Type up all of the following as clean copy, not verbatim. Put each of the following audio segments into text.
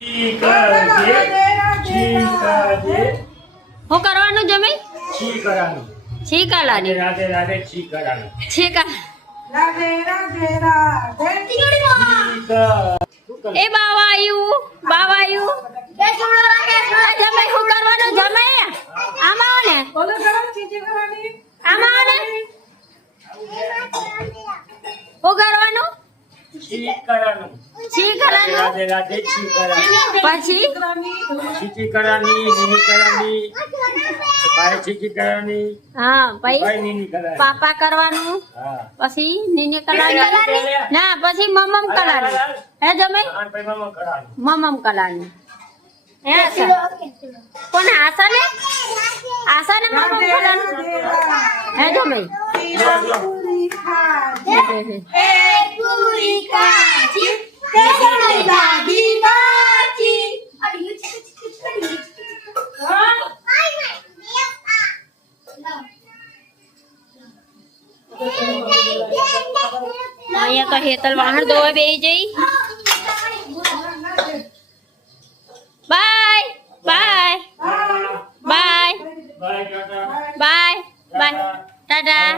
હું કરવાનું જમી છી કરવાનું છી કાલાની રાધે રાધે છી કરવાનું છી કા રાધે રાધે રાધે એ બાવા આયુ જમાઈ હું કરવાનું જમાઈ આમાં આવો ને બોલો કરો ચીચી કરવાની આમાં આવો ને હું કરવાનું છી કરવાનું છી કરવાનું રાધે રાધે છી કરવાનું પછી ચીચી કરવાની નીની કરવાની ભાઈ ચીચી કરવાની હા ભાઈ ભાઈ નીની કરવાની પાપા કરવાનું હા પછી નીની કરવાની ના પછી મમ્મ કરવાનું હે જમાઈ આન ભાઈ મામા કરવાનું મમ્મ કરવાનું હે કોને આશાને મમ્મ કરવાનું હે જમાઈ પૂરી ખાજી એક પૂરી કાચી તેરી દાદી કાચી અહીંયા તો હેતલ વાહણ ધોવા બેહી જઈ bye bye bye bye Tata bye bye Tata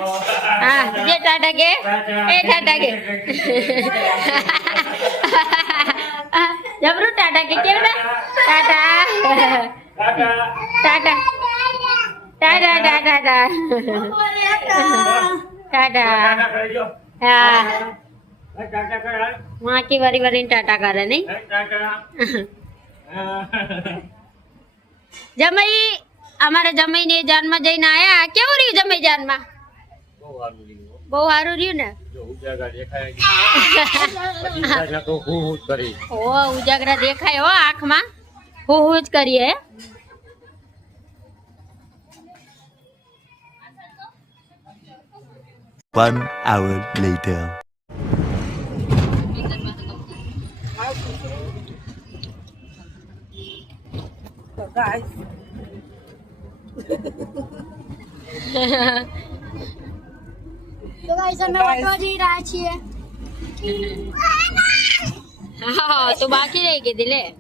હા જે ટાટા કે એ ટાટા કે જબરું ટાટા કે કેમ ના ટાટા ટાટા ટાટા ટાટા ટાટા ટાટા ટાટા કરજો હા ટાટા કર માં की वारी वारी टाटा करे नहीं ટાટા जमई हमारे जमई ने जान में जઈને આયા કેવું રહ્યું જમઈ જાન માં બહુ સારું રહ્યું ને જો ઉજાગરા દેખાય પછી તો હું કરી ઓ ઉજાગરા દેખાય હો આંખમાં હું જ કરીએ 1 hour later. તો ગાઈસ તો ગાઈસ અમે વાટવા જઈ રહ્યા છીએ હા તો બાકી રહી ગઈ લે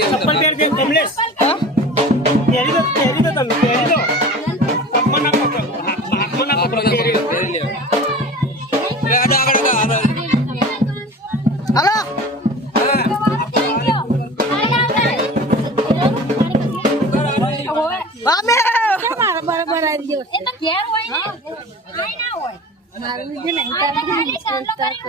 ચપ્પલ પહેર દે કમલેશ પહેરી દો તમે પહેરી દો હાથમાં ના પકડો હાથમાં ના પકડો પહેરી લો હાલો બામે બરાબર આવી ગયો એ તો ઘેર હોય ને આઈ ના હોય મારું છે ને ખાલી ચાલો કરી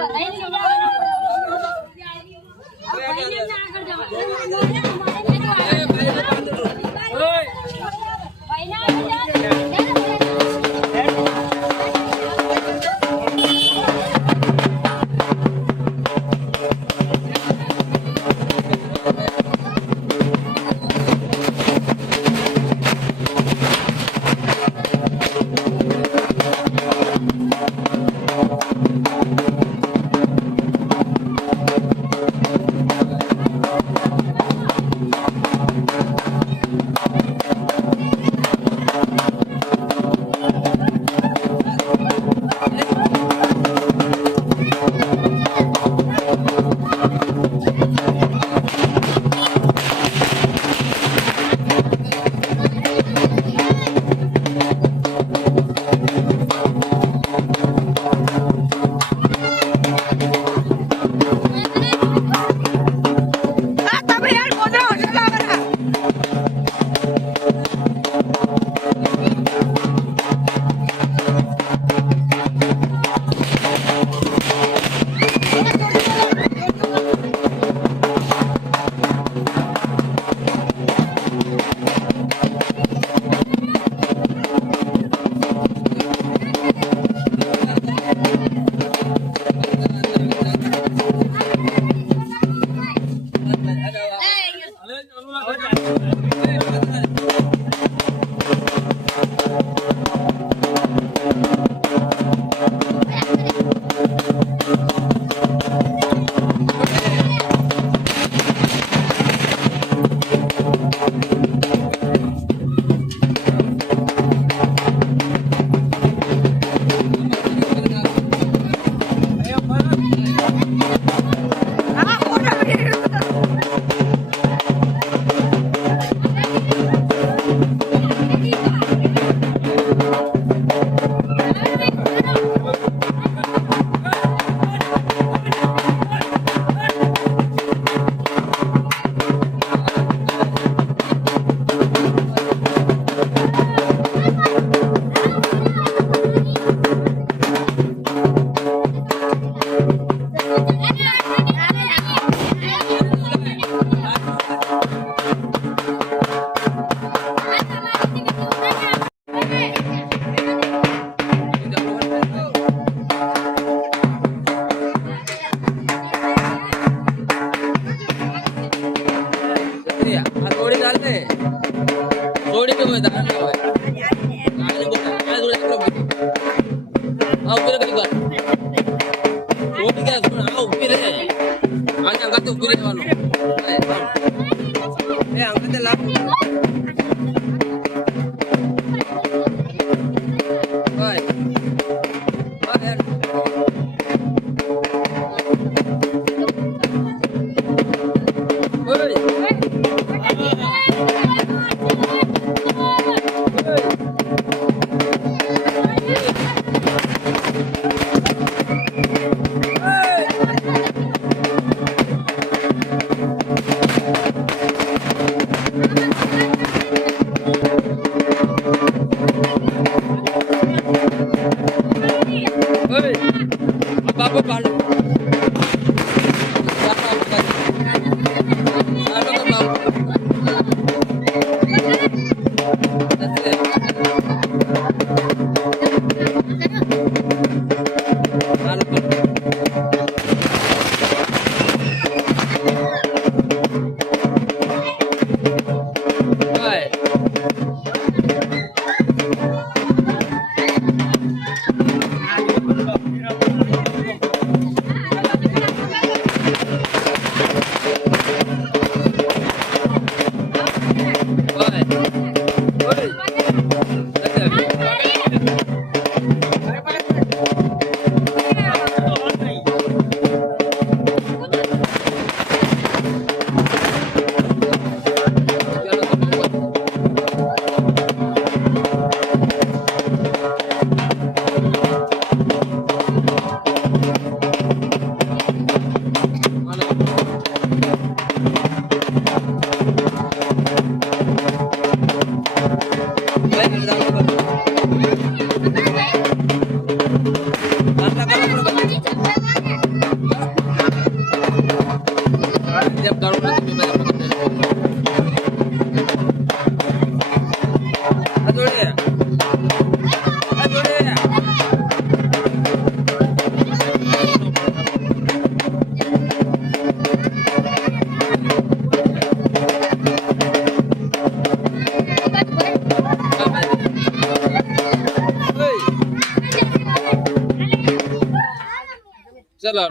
चलो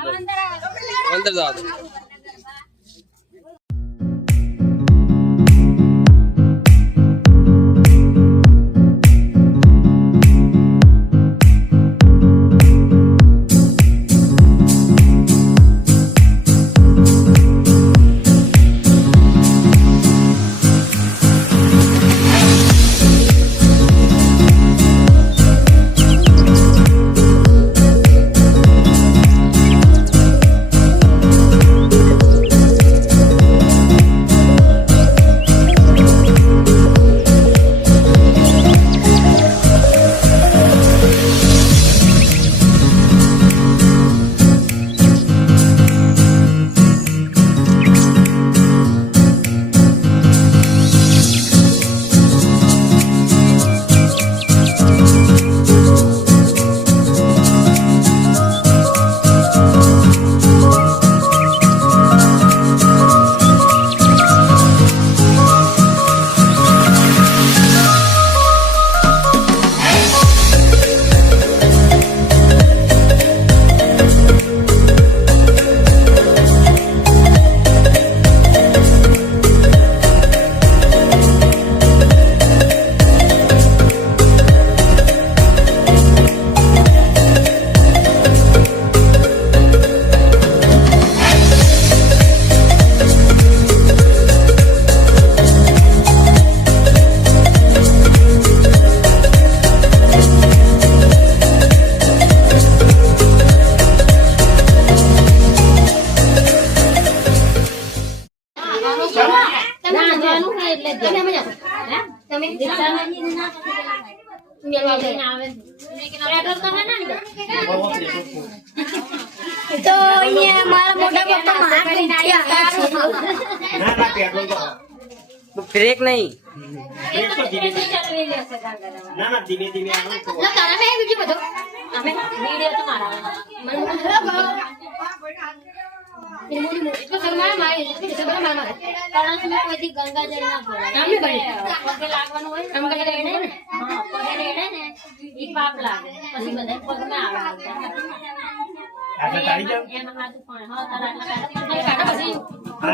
अंदर जाओ તમે રિક્ષામાં મેલવા જઈને આવે પેટ્રોલ તો હે ને તો અહીંયા મારા મોટા પપ્પા મહા કરીને આવ્યા ના ના પેટ્રોલ તો બ્રેક નહીં એ તો ધીમે ચલાવી લેશે ગાંગા ના ના ધીમે ધીમે આવો તો ના તારા મે બીજું બધું અમે વિડિયો તો મારા મને એ મોડી મોડી તો શર્મા મારી છે બરાબર મારા કારણ કે મેં કોઈથી ગંગાજળ ના બોલાય અમે બની પગે લાગવાનું હોય આમ કરે રેડે ને હા પગે રેડે ને ઈ પાપ લાગે પછી બધા પગમાં આવે આટલા તાળી જાવ એમાં હાથ પણ હા તારા આટલા કાઢો પછી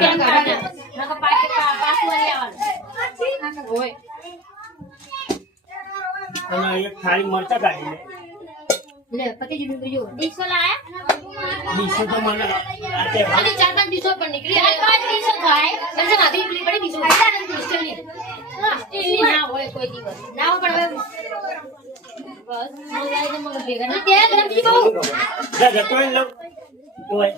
કેમ કાઢે નકો પાછું આવી આવવાનું હોય અને એક થાળી મરચા કાઢી લે લે પતિ જી બીજો ડીશો લાયા ડીશો તો મને આતે અને 4-5 ડીશો પણ નીકળી 4-5 ડીશો થાય પણ છે નાથી એટલી પડી ડીશો ડીશો ની સ્ટીલ ના હોય કોઈ દિવસ ના હોય પણ હવે બસ મંગાઈ તો મંગ ભેગા ના તે ગરમજી બહુ જા જતો લઉં ઓય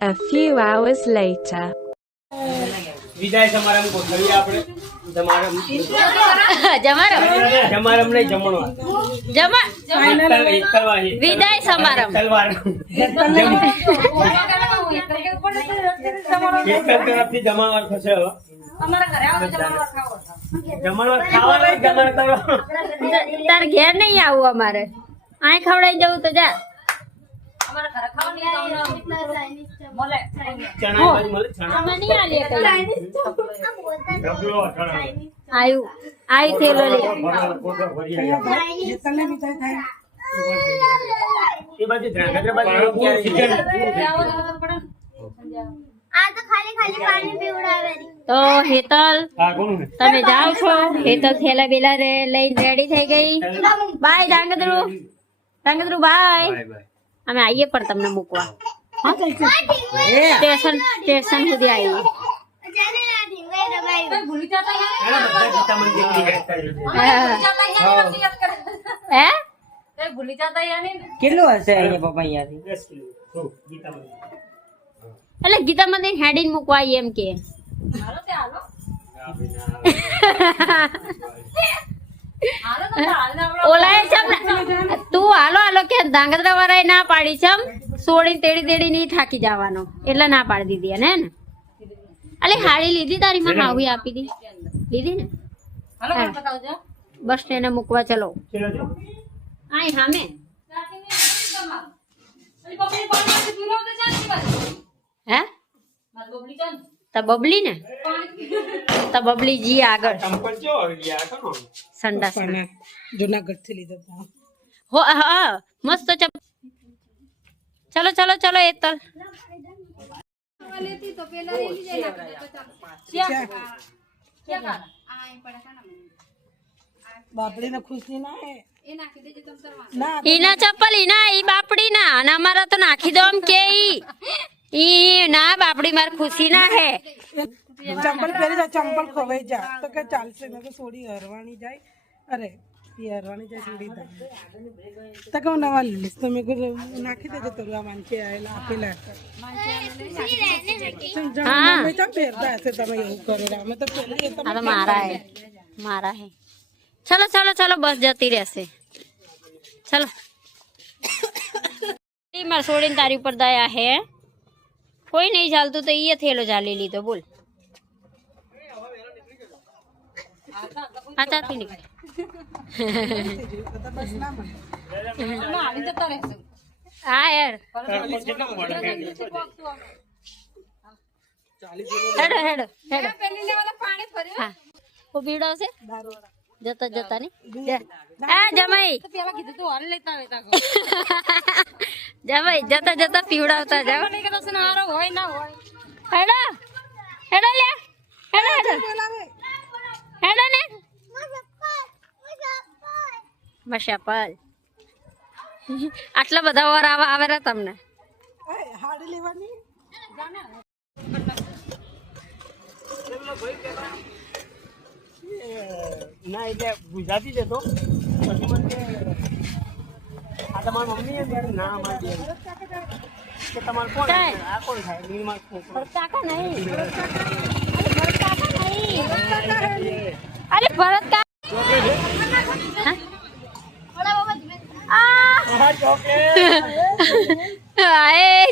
A few hours later. વિદાય સમારંભ ગોઠવીએ આપણે સમારંભ જમારો સમારંભ નહીં જમણો જમા એકલવાહી વિદાય સમારંભ તરફથી જમાવાર થશે હવે જમણવાર ખાવા નહીં જમણ કરવા તાર ઘેર નહીં આવું અમારે આય ખવડાઈ જવું તો જા ચણા બાજુ મળે ચણા અમે નહીં આલીએ કઈ ઢગલો ચણા આયુ થેલો લે એ બાજુ ધ્રાંગધ્રા બાજુ આ તો ખાલી ખાલી પાણી પીવડાવે તો હેતલ હા કોણ તમે જાઓ છો હેતલ થેલા બેલા લઈને રેડી થઈ ગઈ બાય ડાંગદરું બાય અમે આવીએ પણ તમને મૂકવા સ્ટેશન સુધી આવીએ હે કેટલું હશે અહીંયા પપ્પા અહીંયાથી 10 કિલો ગીતા મંદિર એટલે ગીતા મંદિર હેડીને મૂકવા આવીએ એમ કે ઓલાએ ચમ તું હાલો કે ધાંગધ્રા વાળાએ ના પાડી ચમ સોડી તેડી નહીં થાકી જવાનો એટલે ના પાડી દીધી ને અલે હાડી લીધી તારી માં હાવી આપી લીધી ને બસ સ્ટેન્ડ મૂકવા ચલો આય હામે હે તા બબલી ને તા બબલી જી આગળ ચંપલ ચો ગયા કોનો સંડાસ જુનાગઢ થી લીધો હો હા મસ્ત ચલો એતલ બાપડી ને ખુશી ના હે ઈના ચપ્પલ ઈના ઈ બાપડી ના અને અમારા તો નાખી દો એમ કે ઈ ના બાપડી માર ખુશી ના હે ચંપલ પહેરી જા ચંપલ ખોવાઈ જા તો કે ચાલશે ને તો સોડી હરવાની જાય અરે એ હરવાની જાય સોડી થાય તો કે હું નવા લઈ લઈશ તમે નાખી દેજો તો આ માનચે આવેલા આપેલા મમ્મી તો પહેરતા હશે તમે એવું કરેલા અમે તો પહેરીએ આ તો મારા હે ચલો ચલો ચલો બસ જતી રહેશે ચલો મારે છોડીને તારી ઉપર દયા હે કોઈ નહીં ચાલતું તો એ થેલો ચાલી લીધો બોલ આચાથી નીકળ હા યાર હેડો હેડો હેડો હા ઓ ભીડાવશે જતા જતા ને હા જમાઈ જમાઈ જતા જતા પીવડાવતા જાવ હેડો હેડો લે હેડો હેડો હેડો ને મશાપલ આટલા બધા વાર આવે રે તમને હાડી લેવાની ના એટલે ગુજરાતી જ હતો પછી મને કે આ તમારી મમ્મી ત્યારે ના અમારી બેન કે તમારે કોણ આ કોણ થાય નિર્માણ કાકા નહીં અરે ભરત કા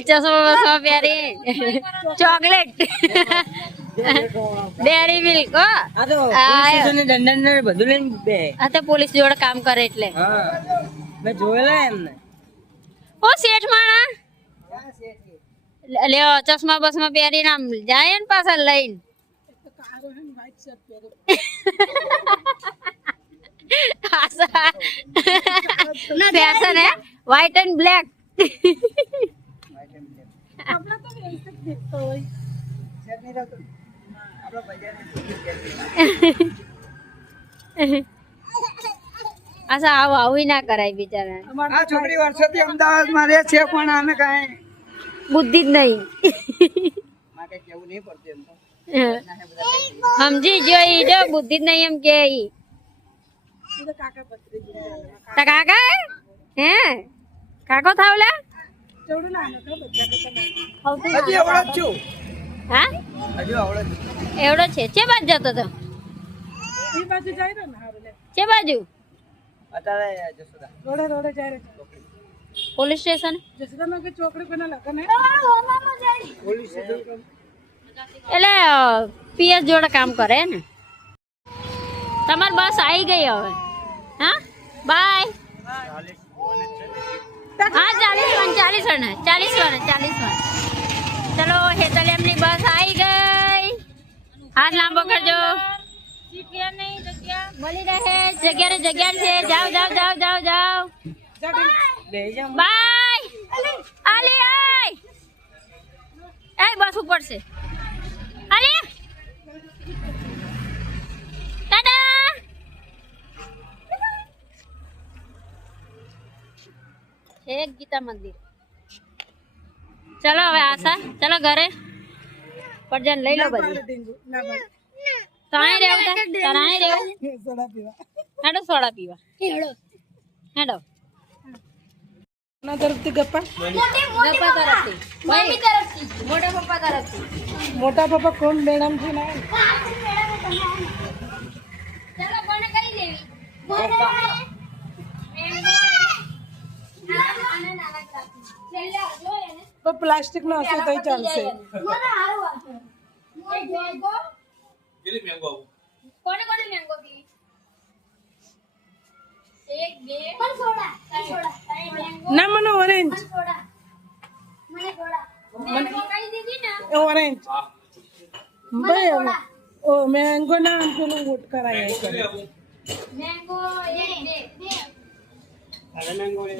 ચશ્મા પ્યારી ચોકલેટ ડેરી મિલ્ક બધું લઈને આ તો પોલીસ જોડે કામ કરે એટલે મેં જોયેલા એમને ઓ શેઠ માણા લ્યો ચશ્મા બસમાં પહેરીને આમ જાય ને પાછા લઈને ફેશન હે વ્હાઈટ એન્ડ બ્લેક અચ્છા આવું ના કરાય બિચારા આ છોકરી વર્ષોથી અમદાવાદ માં રહે છે પણ અમે કાંઈ બુદ્ધિ જ નહીં માટે કેવું નહીં પડતું એમ તો સમજી જો ઈ જો બુદ્ધિ જ નહીં એમ કે ઈ તા કાકા હે કાકો થાવલા હજી આવડે જ છું હા હજુ આવડે જ એવડો છે ચે બાજુ જતો તો એ બાજુ જાય ને હારું લે ચે બાજુ અત્યારે જસોદા રોડે જાય રે પોલીસ સ્ટેશન જસોદા માં કે ચોકડી પર લગન હે પોલીસ સ્ટેશન એટલે પીએસ જોડે કામ કરે ને તમાર બસ આવી ગઈ હવે હા બાય હા 40 ચલો હેતલ એમની બસ આવી ગઈ હાથ લાંબો કરજો મળી રહે જગ્યા છે જાઓ બાય આલી એ બસ ઉપર છે આલી ટાટા એક ગીતા મંદિર ચલો હવે આશા ચલો ઘરે પડજન લઈ લો બધી તાણે રેવું સોડા પીવા હેડો સોડા પીવા હેડો ના તરફથી ગપ્પા મોટા પપ્પા કોણ મેડમ છે ના તો પ્લાસ્ટિક નો હશે તો ચાલશે ના મને ઓરેન્જ ઓરેન્જ ભાઈ ઓ મેંગો ના પેલું વોટ કરાય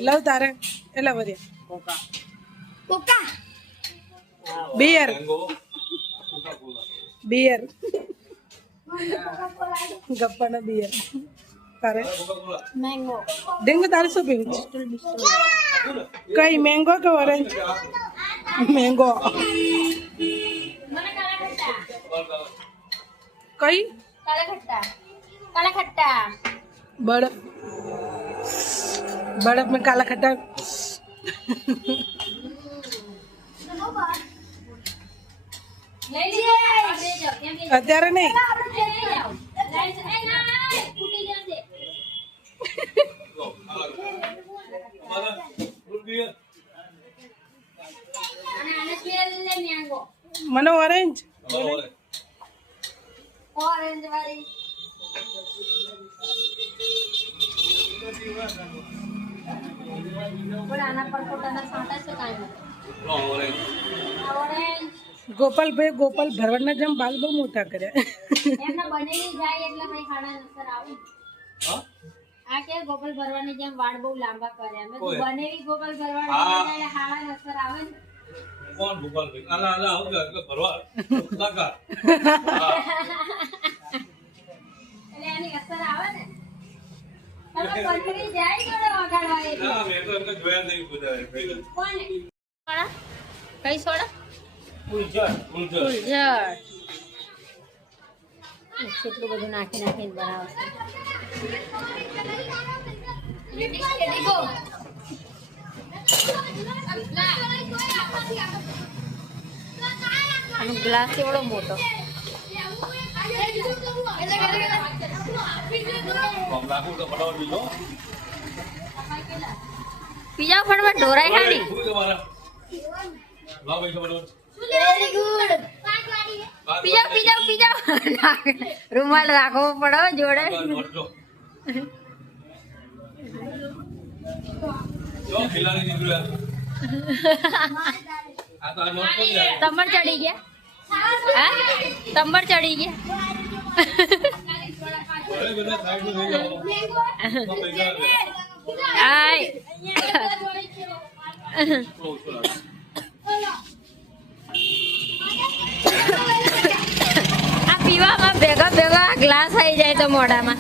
લવ તારે એટલે વધ્યા બિયર ગપ્પાના બિયર તારે ડેંગુ તારે શું પીવું કઈ મેંગો કે ઓરેન્જ મેંગો કઈ કાલા ખટ્ટા બરફ बर्फ में काला खट्टा અત્યારે નહીં મને ઓરેન્જ વાળી આના પર પોતાના સાંટા છે કાંઈ ઓરેન્જ ગોપાલભાઈ ગોપાલ ભરવાડના જેમ બાલ બહુ મોટા કર્યા એમના બનેલી જાય એટલે ભાઈ ખાડા નસર આવે આ કે ગોપાલ ભરવાની જેમ વાળ બહુ લાંબા કર્યા મેં બનેલી ગોપાલ ભરવાની એટલે ખાડા નસર આવે ને કોણ ગોપાલ ભાઈ આલા આલા આવું કે ભરવાડ કાકા એટલે આની અસર આવે ને તમે બનેલી જાય જોડે વગાડવા એટલે ના મેં તો એમને જોયા નહીં બધા કોણ સોડા કઈ સોડા ઉલઝર કેટલું બધું નાખીને બનાવે છે ગ્લાસ એવડો મોટો લાગુ તો ફટાફટ બીજો બીજા ફળમાં ઢોરાય ખાલી શું તમારા લાવ ભાઈ ફટાફટ પીજાવ રૂમાલ રાખવો પડો જોડે જો ખિલાડી નીકળ્યા આ તો આ નોટ કોણ જાય તંબર ચડી ગયા હા તંબર ચડી ગયા અરે બધા સાઈડ માં થઈ જાઓ તો પૈસા આય આ પીવામાં ભેગા ભેગા ગ્લાસ આવી જાય તો મોઢામાં